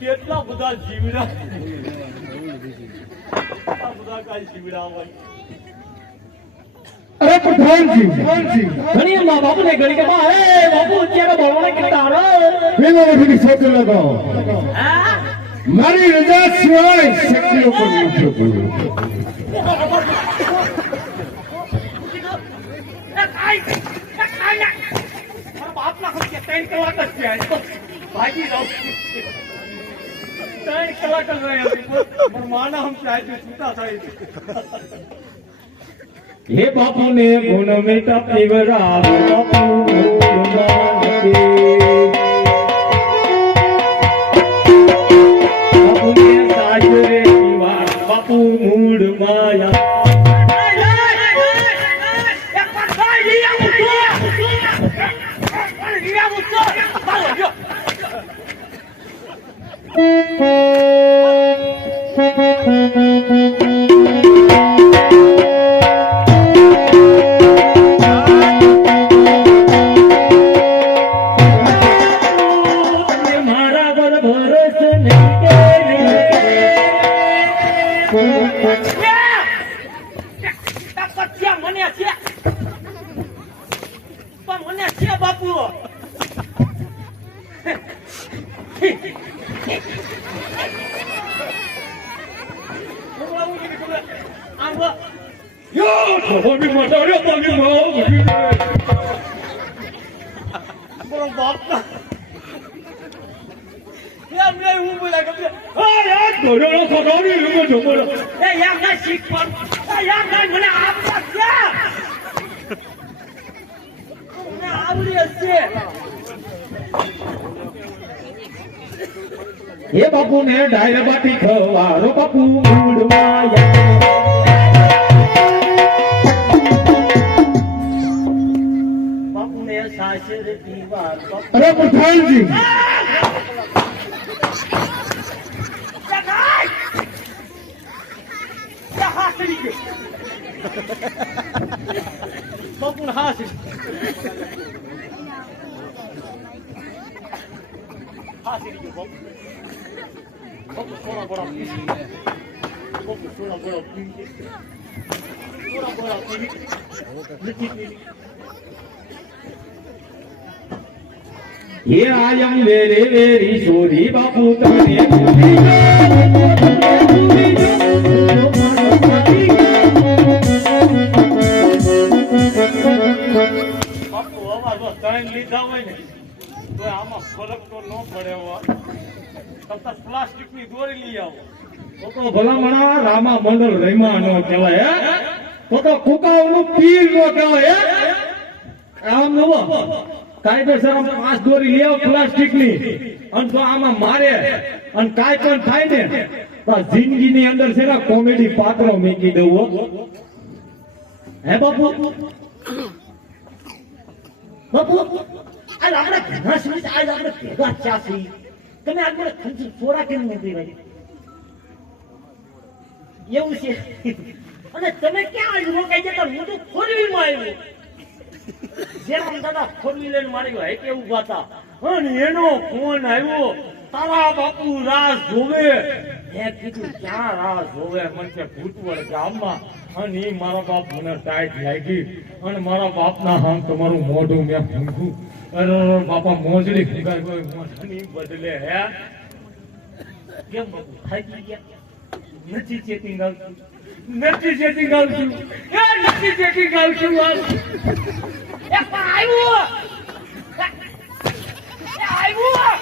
કેટલા બધા જીવડા બધા કાઈ જીવડા હોય અરે પ્રધાનજી ઘણી માં બાપુ ને ઘણી કે બા હે બાપુ અત્યારે બોલવાને કેટલા આરો મેં મને શોધ લગાવો મારી રજા સિવાય શક્તિઓ પર મૂક્યો બાપના ખર્ચે 3 કલાક જ થયા ભાગી જાવ 3 કલાક જ રહ્યા પણ માના હમ ચાહે છૂટા થાય हे बापू ने गुण मेटा पेवरा बापू बापू ने साजरे दीवार बापू मूड माया છે. એ બાપુ ને ડાયર બાટી ખવારો બાપુ મૂળમાં બાપુ ને સાસર પીવા અરે પઠાણજી બાપુ હાસરી હાસરી ગયો બાપુ. બાપુ થોડા બડા પીસી બાપુ થોડા બડા પીસી થોડા બડા પીસી નથી પીસી. એ આયમ વેરે વેરી સોરી બાપુ તને બાપુ આમાં જો ત્રણ લીધા હોય ને તો આમાં ફરક તો ન પડે. તમ પ્લાસ્ટિક ની દોરી લઈ આવો તો ભલામણા રામા મંડળ રહીમાં નો કહેવાય હે તો કુકાઓનું પીર નો કહેવાય હે. આમ નવો કાયદેસર આમ 5 દોરી લઈ આવો પ્લાસ્ટિક ની અને તો આમાં મારે અને કાઈ પણ થાય ને તો જિંદગીની અંદર છે ને કોમેડી પાત્રો મેકી દઉં હો. હે બાપુ બાપુ આ આપણે ઘણા સમય આજ આપણે ભેગા થયા છીએ. તમે આગળ ખંચી થોડા કેમ નથી ભાઈ એવું છે. અને તમે ક્યાં જ રોકાઈ જતા? હું તો ફોર વ્હીલમાં આવ્યો. જેમ દાદા ફોર વ્હીલર મારી ગયો હે કેવું ગાતા અને એનો ફોન આવ્યો તારા બાપુ રાહ જોવે. મેં કીધું ક્યાં રાહ જોવે? મને કે ભૂતવડ ગામમાં. અને ઈ મારા બાપ મને ટાઈટ લાગી અને મારા બાપના હામ તમારું મોઢું મેં ફૂંકું. અરે બાપા મોજડી ફૂંકાય કોઈ મોઢાની બદલે હે કેમ બાપુ થાકી ગયા? નથી ચેટિંગ આવતું નથી ચેટિંગ આવતું નથી ચેટિંગ આવતું. એ પણ આવ્યું આવ્યું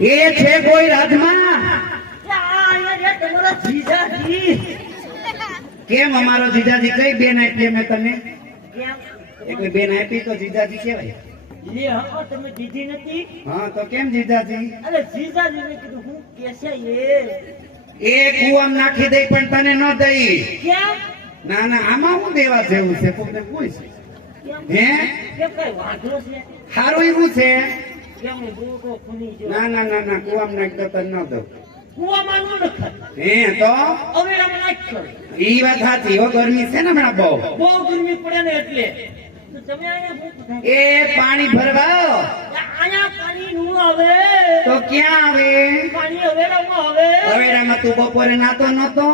એ છે કોઈ રાજમાં કેમ અમારો જીજાજી કઈ બેન આપી અમે તને એ કોઈ બેન આપી તો જીજાજી કેવાય લે હા તમે દીધી નથી. હા તો કેમ જીજાજી અરે જીજાજી ને કીધું હું કેસે એ કુવામાં નાખી દઈ પણ તને ન દઈ કેમ ના ના આમાં હું દેવા જેવું છે કોને પૂછ હે કેમ કઈ વાંધો છે સારું એવું છે કેમ દૂધો ખૂની છે ના ના ના ના કુવામાં નાખ દો તને ન દઉં કુવામાં ન નખાય હે તો હવે આમ નાખ્યો ઈ વાત સાચી હો ગરમી છે ને હમણાં બહુ બહુ ગરમી પડે ને એટલે તો તમે અહીંયા શું એ પાણી ભરવા અહીંયા પાણી નું આવે તો ક્યાં આવે પાણી હવેરામાં આવે હવેરામાં તું બપોરે નાતો નતો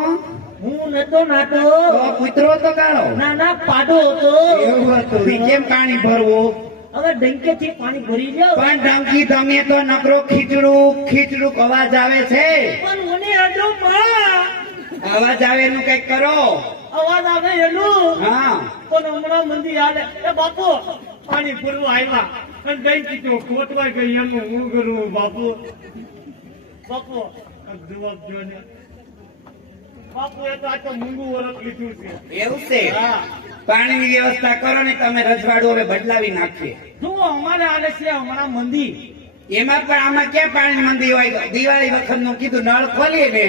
હું નતો નાતો તો કૂતરો તો ગાળો ના ના પાડો હતો એવું હતું ઈ કેમ પાણી ભરવું હવે ડંકેથી પાણી ભરી લ્યો પણ ડંકી તમે તો નકરો ખીચડું ખીચડું અવાજ આવે છે પણ મને આડો માં અવાજ આવે એનું કઈક કરો અવાજ આવે એનું હા પણ હમણાં મંદી હાલે એ બાપુ પાણી પૂરવા આવ્યા અને ગઈ કીધું ખોટવાય ગઈ એનું હું કરું બાપુ બાપુ જવાબ જો ને બાપુ એ તો આ તો મૂંગું વરખ લીધું છે એવું છે હા પાણીની વ્યવસ્થા કરો ને તમે રજવાડું હવે બદલાવી નાખીએ જુઓ અમારે હાલે છે હમણાં મંદી એમાં પણ આમાં ક્યાં પાણી મંદી હોય દિવાળી વખત નું કીધું નળ ખોલીએ ને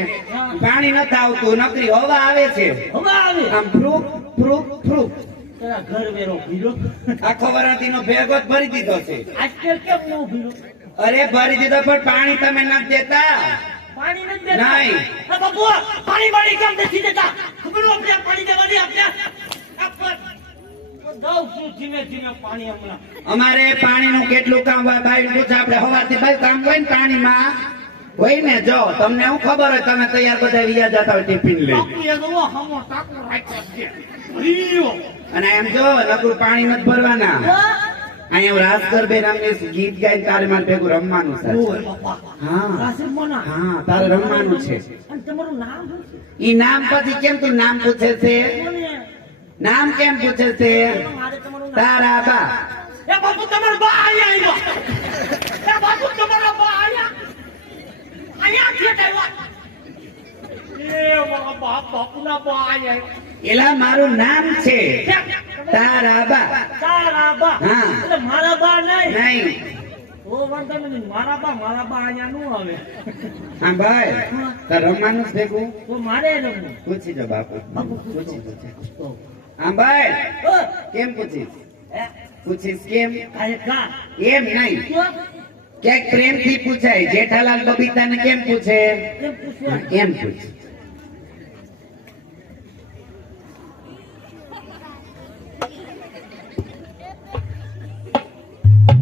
પાણી નથી આવતું નકરી હવા આવે છે હવે આવે આમ ફ્રૂક ફ્રૂક ફ્રૂક તારા ઘર વેરો ભીરો આખો વરાતી નો ભેગો જ ભરી દીધો છે આજકાલ કેમ નો ભીરો અરે ભરી દીધો પણ પાણી તમે નથી દેતા પાણી નથી દેતા નહીં. આ બાપુ પાણી કેમ નથી દેતા ખબર આપણે પાણી દેવાની આપણે દઉં છું ધીમે ધીમે પાણી હમણાં અમારે પાણીનું કેટલું કામ હોય બાઈ પૂછે આપણે હવારથી બાઈ કામ હોય ને પાણીમાં હોય ને જો તમને હું ખબર હોય તમે તૈયાર બધા વિયા જતા હોય ટિફિન લઈ બાપુ એ જુઓ હમો ટાકો રાખ્યો છે ભીરો અને એમ જો નકરું પાણી નથી ભરવાના અહીંયા રાસ ગરબે રમીને ગીત ગાઈને તારે મારે ભેગું રમવાનું છે ઓય બાપા હા રાસી મોના હા તારે રમવાનું છે અને તમારું નામ શું છે ઈ નામ પછી કેમ તું નામ પૂછે છે કોને? નામ કેમ પૂછે છે મારે તમારું નામ તારા બા એ બાપુ તમારો બા અહીંયા આવ્યો એ બાપુ તમારો બા અહીંયા ક્યાં આવ્યો એ મારા બાપુના બા અહીંયા એલા મારું નામ છે આવ્યો તારા બા તારા બા હા. એટલે મારા બા નહીં નહીં ઓ વાંધો નહીં મારા બા અહીંયા નું આવે હા ભાઈ તાર રમવાનું જ ભેગું તો મારે રમવું પૂછી જો બાપુ બાપુ પૂછી પૂછી તો હા ભાઈ ઓ કેમ પૂછીશ એ પૂછીશ કેમ કાય કા એમ નહીં તો ક્યાંક પ્રેમથી પૂછાય જેઠાલાલ બબીતાને કેમ પૂછે કેમ પૂછવા એમ પૂછ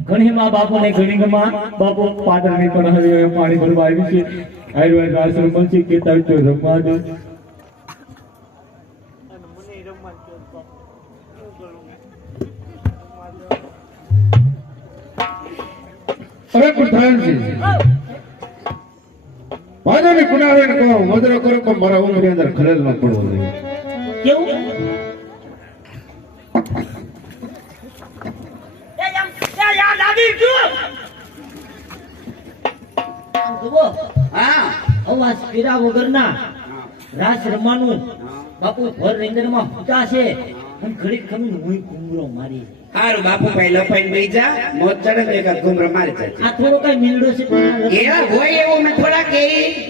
ઘણી માં બાપુ ને ઘણી માં બાપુ પાદર ની પણ હવે પાણી ભરવા આવ્યું છે આયુર્વેદ આશ્રમ પછી કેતા તો રમવા દો અરે પ્રધાનજી વાદાની કુનારે કહો મદરો કરો પણ મારા ઉંમરની અંદર ખલેલ ન પડવો જોઈએ કેવું એ યાદ આવી ગયું જુઓ હા અવાજ પીરા વગરના રાસ રમવાનું બાપુ ભર રેંગરમાં ફૂટા છે અને ઘડી ખમી હું કુમરો મારી હારું બાપુ ભાઈ લપાઈને બેસી જા મોત ચડે ને એકાદ ઘુમરો મારી જાય આ થોડો કઈ મિલડો છે એવા હોય એવું મેં થોડા કે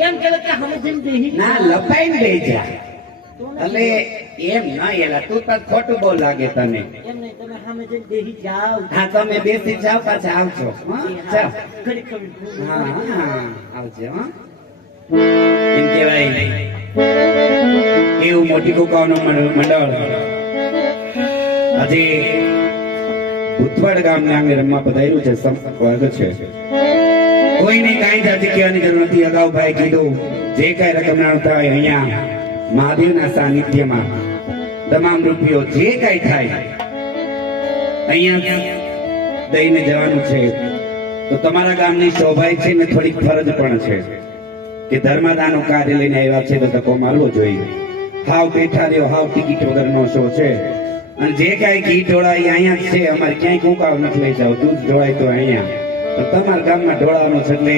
એમ કે હમે જેમ દેહી ના લપાઈને બેસી જા એટલે એમ ના એલા તું તાર ખોટું બહુ લાગે તને એમ નહીં તમે હમે જેમ દેહી જાવ હા તમે બેસી જાઓ પાછા આવજો હા ચાલ ઘડી ખમી હા હા આવજો હા એમ કહેવાય એવું મોટી કુકાઓનું મંડળ આજે ઉત્વાડ ગામને આંગે રમવા પધાર્યું છે સંપર્ક વર્ગ છે કોઈને કાંઈ જાતિ કહેવાની જરૂર નથી અગાઉ ભાઈ કીધું જે કાંઈ રકમનાણું થાય અહીંયા મહાદેવના સાનિધ્યમાં તમામ રૂપિયો જે કાંઈ થાય અહીંયા દઈને જવાનું છે તો તમારા ગામની શોભાઈ છે ને થોડીક ફરજ પણ છે કે ધર્મદાનનું કાર્ય લઈને આવ્યા છે તો ધક્કો મારવો જોઈએ હાવ બેઠા રહ્યો હાવ ટિકિટ વગરનો શો છે અને જે કાંઈ ઘી ઢોળાય અહીંયા જ છે અમારે ક્યાંય કુકાવ નથી લઈ જાવ દૂધ ઢોળાય તો અહીંયા તો તમારા ગામમાં ઢોળાવાનું છે એટલે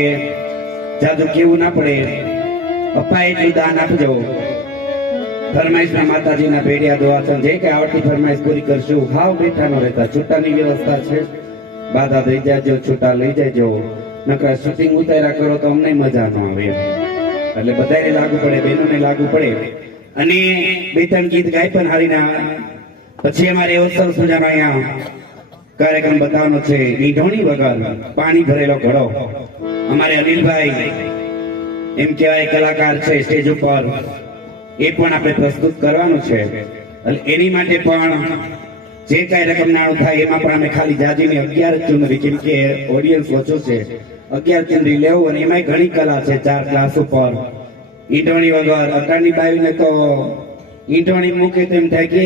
જાજુ કેવું ના પડે પપ્પા એટલું દાન આપજો ફરમાઈશના માતાજીના ભેડિયા દોવા છે જે કાંઈ આવડતી ફરમાઈશ પૂરી કરશું હાવ બેઠા ન રહેતા છૂટાની વ્યવસ્થા છે બાધા દઈ જાજો છૂટા લઈ જાજો નકર શૂટિંગ ઉતાર્યા કરો તો અમને મજા ન આવે એટલે બધાને લાગુ પડે બહેનોને લાગુ પડે અને બે ત્રણ ગીત ગાય પણ હારીના પછી અમારે એવો સરસ મજાનો અહીંયા કાર્યક્રમ બતાવવાનો છે ઈંઢોણી વગર પાણી ભરેલો ઘડો અમારે અનિલભાઈ એમ કહેવાય કલાકાર છે સ્ટેજ ઉપર એ પણ આપણે પ્રસ્તુત કરવાનું છે એટલે એની માટે પણ જે કાંઈ રકમ નાણું થાય એમાં પણ અમે ખાલી જાજીની 11 ચુંદડી કેમ કે ઓડિયન્સ ઓછું છે 11 ચુંદડી લેવું અને એમાં ઘણી કલા છે 4 ક્લાસ ઉપર ઈંટોણી વગર અટાણી બાવીને તો ઈંટોણી મૂકે તો એમ થાય કે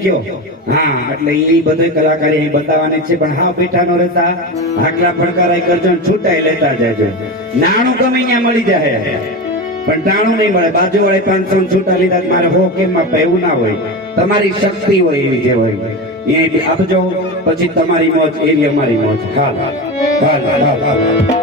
કયો હા એટલે એ બધો કલાકારી અહીં બતાવવાની છે પણ હા બેઠા નો રહેતા હાકલા ફડકારાય કરજો ને છૂટાઈ લેતા જાયજો નાણું ગમે અહીંયા મળી જાય પણ ટાણું નહીં મળે. બાજુ વાળે 500 છૂટા લીધા તો મારે 100 કેમ આપે એવું ના હોય. તમારી શક્તિ હોય એવી જે હોય એ આપજો, પછી તમારી મોજ એવી અમારી મોજ. હાલ હાલ હાલ હાલ હાલ.